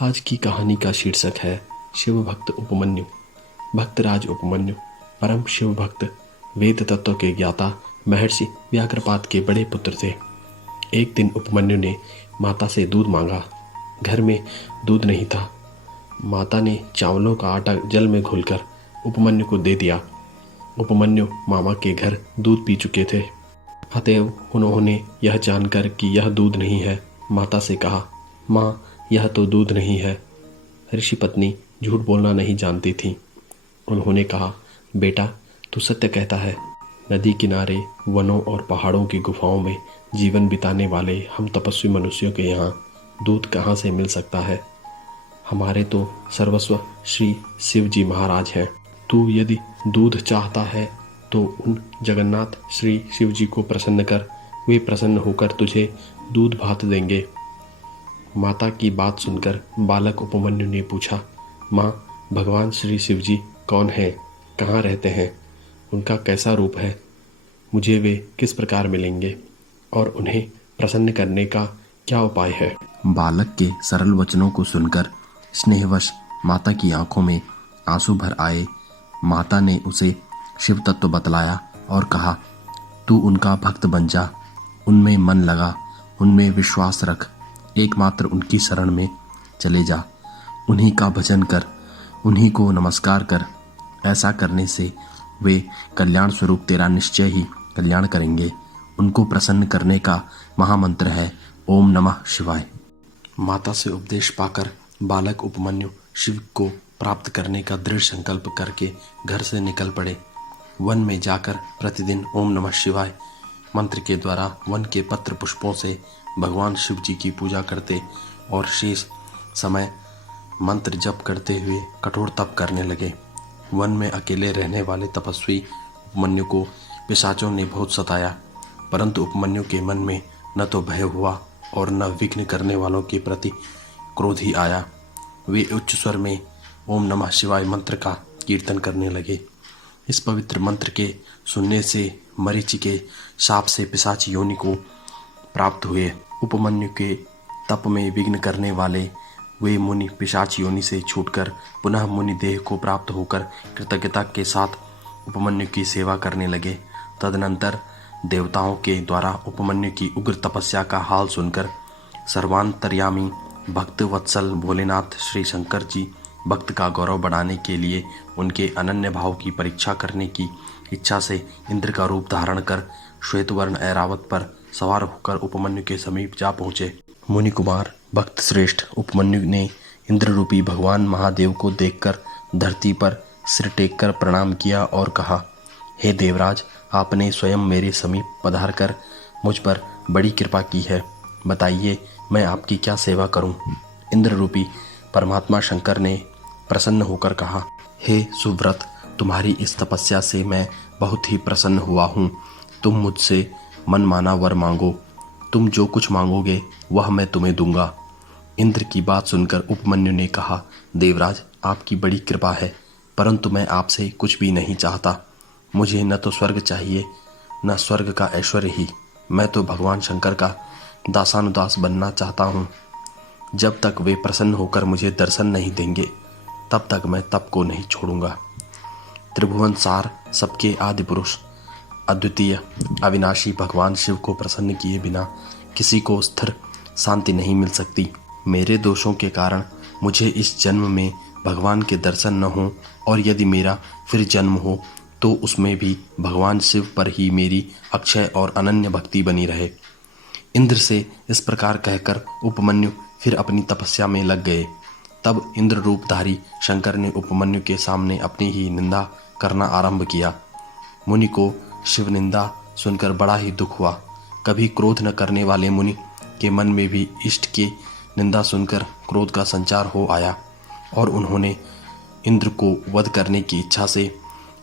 आज की कहानी का शीर्षक है शिव भक्त उपमन्यु। भक्तराज उपमन्यु परम शिव भक्त, वेद तत्व के ज्ञाता, महर्षि व्याघ्रपाद के बड़े पुत्र थे। एक दिन उपमन्यु ने माता से दूध मांगा। घर में दूध नहीं था। माता ने चावलों का आटा जल में घोलकर उपमन्यु को दे दिया। उपमन्यु मामा के घर दूध पी चुके थे। अतएव उन्होंने यह जानकर कि यह दूध नहीं है, माता से कहा, माँ, यह तो दूध नहीं है। ऋषि पत्नी झूठ बोलना नहीं जानती थी। उन्होंने कहा, बेटा, तू सत्य कहता है। नदी किनारे, वनों और पहाड़ों की गुफाओं में जीवन बिताने वाले हम तपस्वी मनुष्यों के यहाँ दूध कहाँ से मिल सकता है। हमारे तो सर्वस्व श्री शिव जी महाराज हैं। तू यदि दूध चाहता है तो उन जगन्नाथ श्री शिव जी को प्रसन्न कर, वे प्रसन्न होकर तुझे दूध भात देंगे। माता की बात सुनकर बालक उपमन्यु ने पूछा, माँ, भगवान श्री शिव जी कौन हैं, कहाँ रहते हैं, उनका कैसा रूप है, मुझे वे किस प्रकार मिलेंगे और उन्हें प्रसन्न करने का क्या उपाय है। बालक के सरल वचनों को सुनकर स्नेहवश माता की आंखों में आंसू भर आए। माता ने उसे शिव तत्व बतलाया और कहा, तू उनका भक्त बन जा, उनमें मन लगा, उनमें विश्वास रख, एकमात्र उनकी शरण में चले जा, उन्हीं का भजन कर, उन्हीं को नमस्कार कर। ऐसा करने से वे कल्याण स्वरूप तेरा निश्चय ही कल्याण करेंगे। उनको प्रसन्न करने का महामंत्र है ओम नमः शिवाय। माता से उपदेश पाकर बालक उपमन्यु शिव को प्राप्त करने का दृढ़ संकल्प करके घर से निकल पड़े। वन में जाकर प्रतिदिन ओम नमः शिवाय मंत्र के द्वारा वन के पत्र पुष्पों से भगवान शिव जी की पूजा करते और शेष समय मंत्र जप करते हुए कठोर तप करने लगे। वन में अकेले रहने वाले तपस्वी उपमन्यु को पिशाचों ने बहुत सताया, परंतु उपमन्यु के मन में न तो भय हुआ और न विघ्न करने वालों के प्रति क्रोध ही आया। वे उच्च स्वर में ओम नमः शिवाय मंत्र का कीर्तन करने लगे। इस पवित्र मंत्र के सुनने से मरीचि के शाप से पिशाच योनि को प्राप्त हुए। उपमन्यु के तप में विघ्न करने वाले वे मुनि पिशाच योनि से छूटकर पुनः मुनि देह को प्राप्त होकर कृतज्ञता के साथ उपमन्यु की सेवा करने लगे। तदनंतर देवताओं के द्वारा उपमन्यु की उग्र तपस्या का हाल सुनकर सर्वांतर्यामी भक्त वत्सल भोलेनाथ श्री शंकर जी भक्त का गौरव बढ़ाने के लिए उनके अनन्य भाव की परीक्षा करने की इच्छा से इंद्र का रूप धारण कर श्वेतवर्ण ऐरावत पर सवार होकर उपमन्यु के समीप जा पहुँचे। मुनि कुमार भक्त श्रेष्ठ उपमन्यु ने इंद्र रूपी भगवान महादेव को देखकर धरती पर सिर टेककर प्रणाम किया और कहा, हे देवराज, आपने स्वयं मेरे समीप पधार कर मुझ पर बड़ी कृपा की है। बताइए, मैं आपकी क्या सेवा करूं। इंद्र रूपी परमात्मा शंकर ने प्रसन्न होकर कहा, हे सुव्रत, तुम्हारी इस तपस्या से मैं बहुत ही प्रसन्न हुआ हूँ। तुम मुझसे मन माना वर मांगो। तुम जो कुछ मांगोगे वह मैं तुम्हें दूंगा। इंद्र की बात सुनकर उपमन्यु ने कहा, देवराज, आपकी बड़ी कृपा है, परंतु मैं आपसे कुछ भी नहीं चाहता। मुझे न तो स्वर्ग चाहिए न स्वर्ग का ऐश्वर्य ही। मैं तो भगवान शंकर का दासानुदास बनना चाहता हूँ। जब तक वे प्रसन्न होकर मुझे दर्शन नहीं देंगे तब तक मैं तप को नहीं छोड़ूंगा। त्रिभुवन सार, सबके आदि पुरुष, अद्वितीय अविनाशी भगवान शिव को प्रसन्न किए बिना किसी को स्थिर शांति नहीं मिल सकती। मेरे दोषों के कारण मुझे इस जन्म में भगवान के दर्शन न हो और यदि मेरा फिर जन्म हो तो उसमें भी भगवान शिव पर ही मेरी अक्षय और अनन्य भक्ति बनी रहे। इंद्र से इस प्रकार कहकर उपमन्यु फिर अपनी तपस्या में लग गए। तब इंद्र रूपधारी शंकर ने उपमन्यु के सामने अपनी ही निंदा करना आरंभ किया। मुनि को शिव निंदा सुनकर बड़ा ही दुख हुआ। कभी क्रोध न करने वाले मुनि के मन में भी इष्ट की निंदा सुनकर क्रोध का संचार हो आया और उन्होंने इंद्र को वध करने की इच्छा से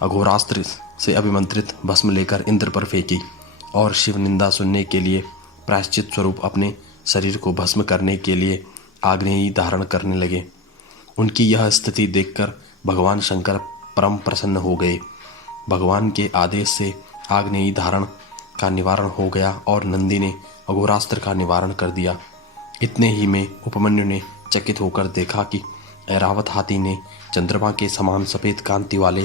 अघोरास्त्र से अभिमंत्रित भस्म लेकर इंद्र पर फेंकी और शिव निंदा सुनने के लिए प्रायश्चित स्वरूप अपने शरीर को भस्म करने के लिए आग्नेयी धारण करने लगे। उनकी यह स्थिति देखकर भगवान शंकर परम प्रसन्न हो गए। भगवान के आदेश से आग्नेयी धारण का निवारण हो गया और नंदी ने अघोरास्त्र का निवारण कर दिया। इतने ही में उपमन्यु ने चकित होकर देखा कि ऐरावत हाथी ने चंद्रमा के समान सफेद कांति वाले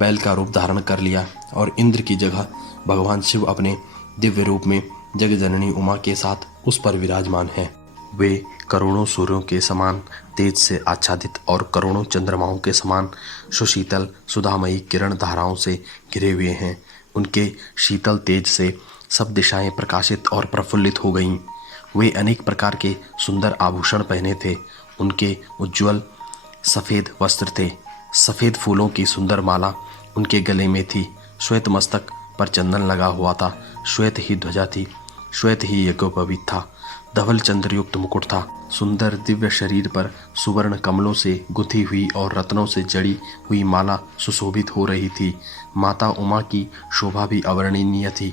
बैल का रूप धारण कर लिया और इंद्र की जगह भगवान शिव अपने दिव्य रूप में जगजननी उमा के साथ उस पर विराजमान हैं। वे करोड़ों सूर्यों के समान तेज से आच्छादित और करोड़ों चंद्रमाओं के समान सुशीतल सुधामयी किरण धाराओं से घिरे हुए हैं। उनके शीतल तेज से सब दिशाएं प्रकाशित और प्रफुल्लित हो गईं। वे अनेक प्रकार के सुंदर आभूषण पहने थे। उनके उज्ज्वल सफ़ेद वस्त्र थे। सफ़ेद फूलों की सुंदर माला उनके गले में थी। श्वेत मस्तक पर चंदन लगा हुआ था। श्वेत ही ध्वजा थी। श्वेत ही यज्ञोपवीत था। धवल चंद्रयुक्त मुकुट था। सुंदर दिव्य शरीर पर सुवर्ण कमलों से गुथी हुई और रत्नों से जड़ी हुई माला सुशोभित हो रही थी। माता उमा की शोभा भी अवर्णनीय थी।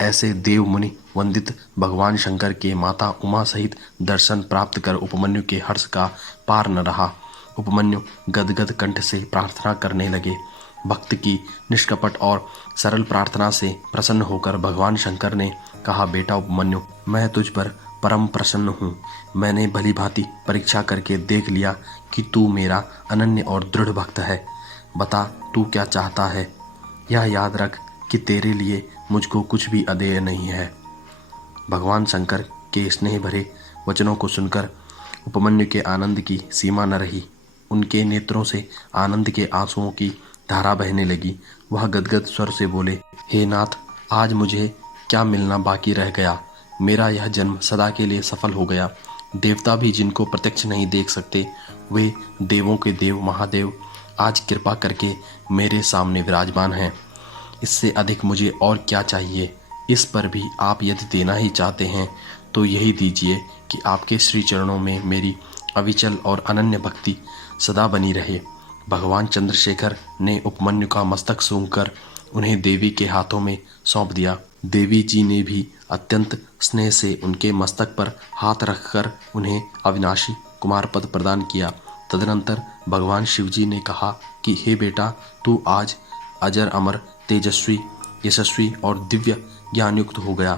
ऐसे देव मुनि वंदित भगवान शंकर के माता उमा सहित दर्शन प्राप्त कर उपमन्यु के हर्ष का पार न रहा। उपमन्यु गदगद कंठ से प्रार्थना करने लगे। भक्त की निष्कपट और सरल प्रार्थना से प्रसन्न होकर भगवान शंकर ने कहा, बेटा उपमन्यु, मैं तुझ पर परम प्रसन्न हूँ। मैंने भली भांति परीक्षा करके देख लिया कि तू मेरा अनन्य और दृढ़ भक्त है। बता, तू क्या चाहता है। यह याद रख कि तेरे लिए मुझको कुछ भी अदेय नहीं है। भगवान शंकर के स्नेह भरे वचनों को सुनकर उपमन्यु के आनंद की सीमा न रही। उनके नेत्रों से आनंद के आंसुओं की धारा बहने लगी। वह गदगद स्वर से बोले, हे नाथ, आज मुझे क्या मिलना बाकी रह गया। मेरा यह जन्म सदा के लिए सफल हो गया। देवता भी जिनको प्रत्यक्ष नहीं देख सकते, वे देवों के देव महादेव आज कृपा करके मेरे सामने विराजमान हैं। इससे अधिक मुझे और क्या चाहिए। इस पर भी आप यदि देना ही चाहते हैं तो यही दीजिए कि आपके श्री चरणों में मेरी अविचल और अनन्य भक्ति सदा बनी रहे। भगवान चंद्रशेखर ने उपमन्यु का मस्तक सूंघकर उन्हें देवी के हाथों में सौंप दिया। देवी जी ने भी अत्यंत स्नेह से उनके मस्तक पर हाथ रखकर उन्हें अविनाशी कुमार पद प्रदान किया। तदनंतर भगवान शिवजी ने कहा कि हे बेटा, तू आज अजर अमर तेजस्वी यशस्वी और दिव्य ज्ञानयुक्त हो गया।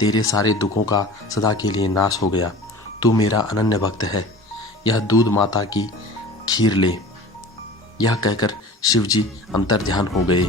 तेरे सारे दुखों का सदा के लिए नाश हो गया। तू मेरा अनन्य भक्त है। यह दूध माता की खीर ले। यह कहकर शिवजी अंतर्ध्यान हो गए।